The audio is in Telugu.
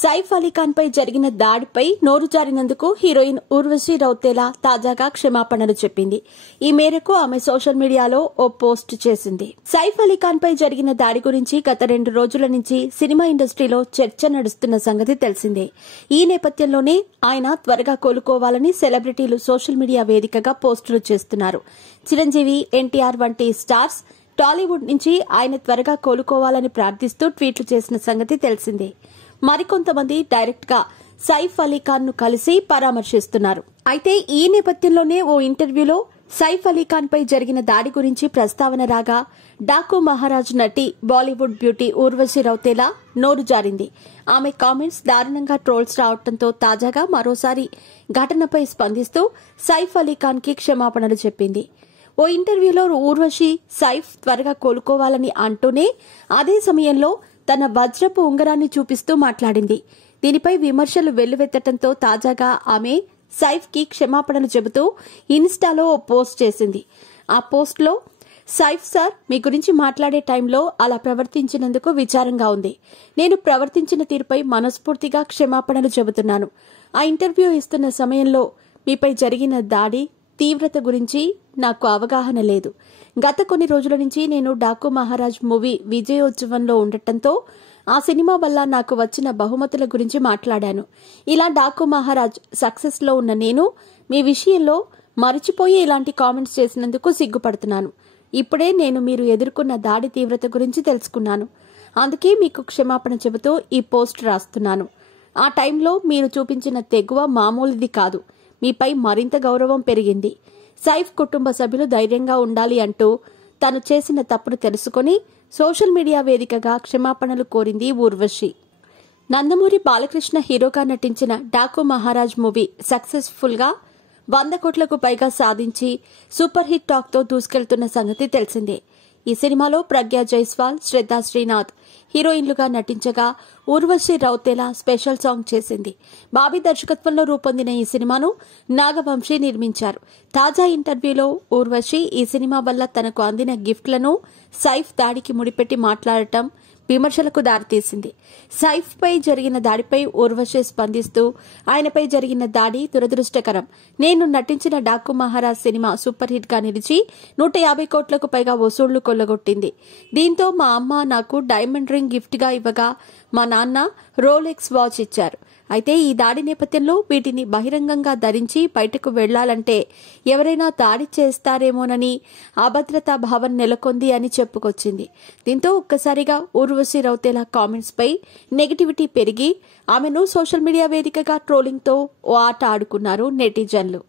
సైఫ్ అలీ ఖాన్ పై జరిగిన దాడిపై నోరు జారినందుకు హీరోయిన్ ఊర్వశి రౌతేలా తాజాగా క్షమాపణలు చెప్పింది. ఈ మేరకు ఆమె సోషల్ మీడియాలో ఓ పోస్ట్ చేసింది. సైఫ్ అలీ ఖాన్ పై జరిగిన దాడి గురించి గత 2 రోజుల నుంచి సినిమా ఇండస్ట్రీలో చర్చ నడుస్తున్న సంగతి తెలిసిందే. ఈ నేపథ్యంలోనే ఆయన త్వరగా కోలుకోవాలని సెలబ్రిటీలు సోషల్ మీడియా వేదికగా పోస్టులు చేస్తున్నారు. చిరంజీవి, ఎన్టీఆర్ వంటి స్టార్స్ టాలీవుడ్ నుంచి ఆయన త్వరగా కోలుకోవాలని ప్రార్థిస్తూ ట్వీట్లు చేసిన సంగతి తెలిసిందే. మరికొంతమంది డైరెక్ట్ గా సైఫ్ అలీ ఖాన్ ను కలిసి పరామర్శిస్తున్నారు. అయితే ఈ నేపథ్యంలోనే ఓ ఇంటర్వ్యూలో సైఫ్ అలీ ఖాన్ పై జరిగిన దాడి గురించి ప్రస్తావన రాగా డాకు మహారాజ్ నటి బాలీవుడ్ బ్యూటీ ఊర్వశి రౌతేలా నోరు జారింది. ఆమె కామెంట్స్ దారుణంగా ట్రోల్స్ రావడంతో తాజాగా మరోసారి ఘటనపై స్పందిస్తూ సైఫ్ అలీ ఖాన్ కి క్షమాపణలు చెప్పింది. ఓ ఇంటర్వ్యూలో ఊర్వశి సైఫ్ త్వరగా కోలుకోవాలని అంటూనే అదే సమయంలో తన వజ్రపు ఉంగరాన్ని చూపిస్తూ మాట్లాడింది. దీనిపై విమర్శలు వెల్లువెత్తడంతో తాజాగా ఆమె సైఫ్ కి క్షమాపణలు చెబుతూ ఇన్స్టాలో ఓ పోస్ట్ చేసింది. ఆ పోస్ట్లో సైఫ్ సార్, మీ గురించి మాట్లాడే టైంలో అలా ప్రవర్తించినందుకు విచారంగా ఉంది. నేను ప్రవర్తించిన తీరుపై మనస్ఫూర్తిగా క్షమాపణలు చెబుతున్నాను. ఆ ఇంటర్వ్యూ ఇస్తున్న సమయంలో మీపై జరిగిన దాడి తీవ్రత గురించి నాకు అవగాహన లేదు. గత కొన్ని రోజుల నుంచి నేను డాకు మహారాజ్ మూవీ విజయోత్సవంలో ఉండటంతో ఆ సినిమా వల్ల నాకు వచ్చిన బహుమతుల గురించి మాట్లాడాను. ఇలా డాకు మహారాజ్ సక్సెస్ లో ఉన్న నేను మీ విషయంలో మరిచిపోయి ఇలాంటి కామెంట్స్ చేసినందుకు సిగ్గుపడుతున్నాను. ఇప్పుడే నేను మీరు ఎదుర్కొన్న దాడి తీవ్రత గురించి తెలుసుకున్నాను. అందుకే మీకు క్షమాపణ చెబుతూ ఈ పోస్ట్ రాస్తున్నాను. ఆ టైంలో మీరు చూపించిన తెగువ మామూలుది కాదు. మీపై మరింత గౌరవం పెరిగింది. సైఫ్ కుటుంబ సభ్యులు ధైర్యంగా ఉండాలి అంటూ తను చేసిన తప్పును తెలుసుకుని సోషల్ మీడియా వేదికగా క్షమాపణలు కోరింది ఊర్వశి. నందమూరి బాలకృష్ణ హీరోగా నటించిన డాకు మహారాజ్ మూవీ సక్సెస్ఫుల్ గా 100 కోట్లకు పైగా సాధించి సూపర్ హిట్ టాక్ తో దూసుకెళ్తున్న సంగతి తెలిసిందే. ఈ సినిమాలో ప్రజ్ఞా జైస్వాల్, శ్రద్ధా శ్రీనాథ్ హీరోయిన్లుగా నటించగా ఊర్వశి రౌతేలా స్పెషల్ సాంగ్ చేసింది. బాబీ దర్శకత్వంలో రూపొందిన ఈ సినిమాను నాగవంశీ నిర్మించారు. తాజా ఇంటర్వ్యూలో ఊర్వశి ఈ సినిమా వల్ల తనకు అందిన గిఫ్ట్లను సైఫ్ దాడికి ముడిపెట్టి మాట్లాడటం విమర్శలకు దారితీసింది. సైఫ్ పై జరిగిన దాడిపై ఊర్వశి స్పందిస్తూ ఆయనపై జరిగిన దాడి దురదృష్టకరం. నేను నటించిన Daaku Maharaj cinema super hit గా నిలిచి 150 కోట్లకు పైగా వసూళ్లు కొల్లగొట్టింది. దీంతో మా అమ్మ నాకు డైమండ్ రింగ్ గిఫ్ట్ గా ఇవ్వగా మా నాన్న రోలెక్స్ వాచ్ ఇచ్చారు. అయితే ఈ దాడి నేపథ్యంలో వీటిని బహిరంగంగా ధరించి బయటకు వెళ్లాలంటే ఎవరైనా దాడి చేస్తారేమోనని అభద్రతా భావం నెలకొంది అని చెప్పుకొచ్చింది. దీంతో ఒక్కసారిగా ఊర్వశి రౌతేలా కామెంట్స్ పై నెగటివిటీ పెరిగి ఆమెను సోషల్ మీడియా వేదికగా ట్రోలింగ్ తో ఓ ఆట ఆడుకున్నారు నెటిజన్లు.